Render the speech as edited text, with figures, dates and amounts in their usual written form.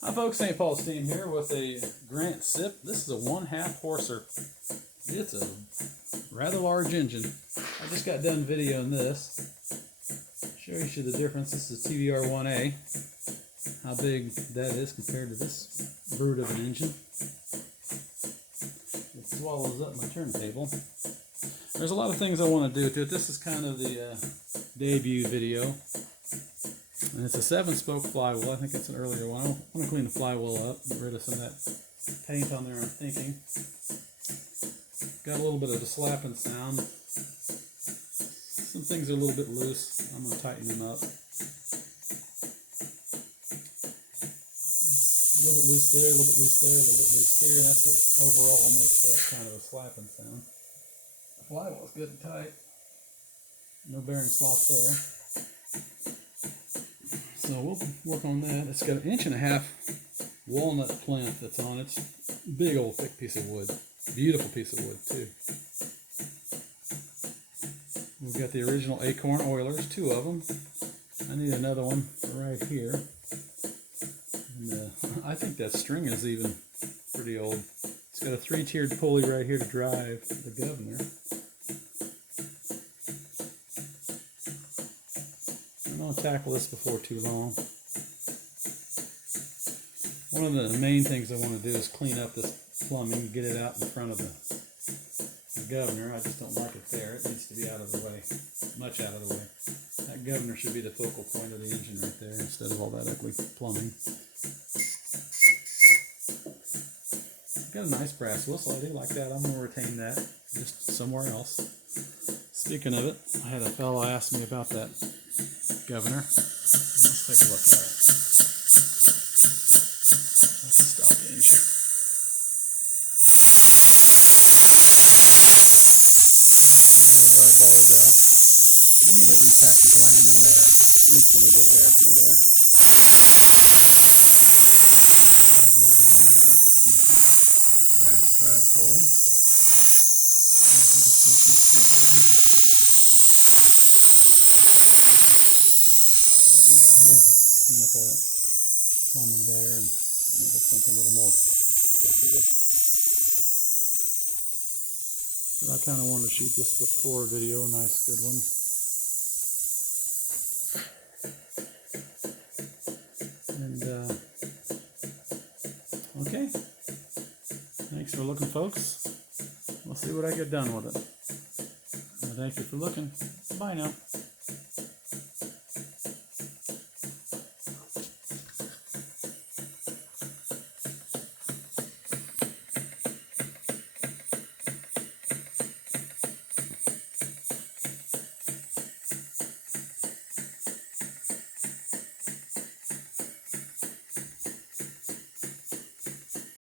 Hi folks, St. Paul Steam here with a Grant Sipp. This is a 1/2 horser. It's a rather large engine. I just got done videoing this. Show you the difference. This is a TVR 1A. How big that is compared to this brute of an engine. It swallows up my turntable. There's a lot of things I want to do to it. This is kind of the debut video. And it's a 7-spoke flywheel. I think it's an earlier one. I want to clean the flywheel up, get rid of some of that paint on there, I'm thinking. Got a little bit of a slapping sound. Some things are a little bit loose. I'm going to tighten them up. A little bit loose there, a little bit loose there, a little bit loose here, and that's what overall makes that kind of a slapping sound. The flywheel's good and tight. No bearing slop there. So we'll work on that. It's got an 1.5-inch walnut plinth that's on it. It's a big old thick piece of wood. Beautiful piece of wood too. We've got the original Acorn Oilers, 2 of them. I need another one right here. And, I think that string is even pretty old. It's got a 3-tiered pulley right here to drive the governor. I'll tackle this before too long. One of the main things I want to do is clean up this plumbing, get it out in front of the governor. I just don't like it there. It needs to be out of the way, much out of the way. That governor should be the focal point of the engine right there instead of all that ugly plumbing. Got a nice brass whistle. I do like that. I'm going to retain that just somewhere else. Speaking of it, I had a fellow ask me about that governor. Let's take a look at it. That's the stock engine. Balls out. I need to repack the gland in there. Leaks a little bit of air through there. There's the beautiful brass drive pulley. As you can see, she's pretty good. Clean up all that plumbing there and make it something a little more decorative. But I kind of wanted to shoot this before video, a nice good one. And okay, thanks for looking, folks. We'll see what I get done with it. Thank you for looking. Bye now.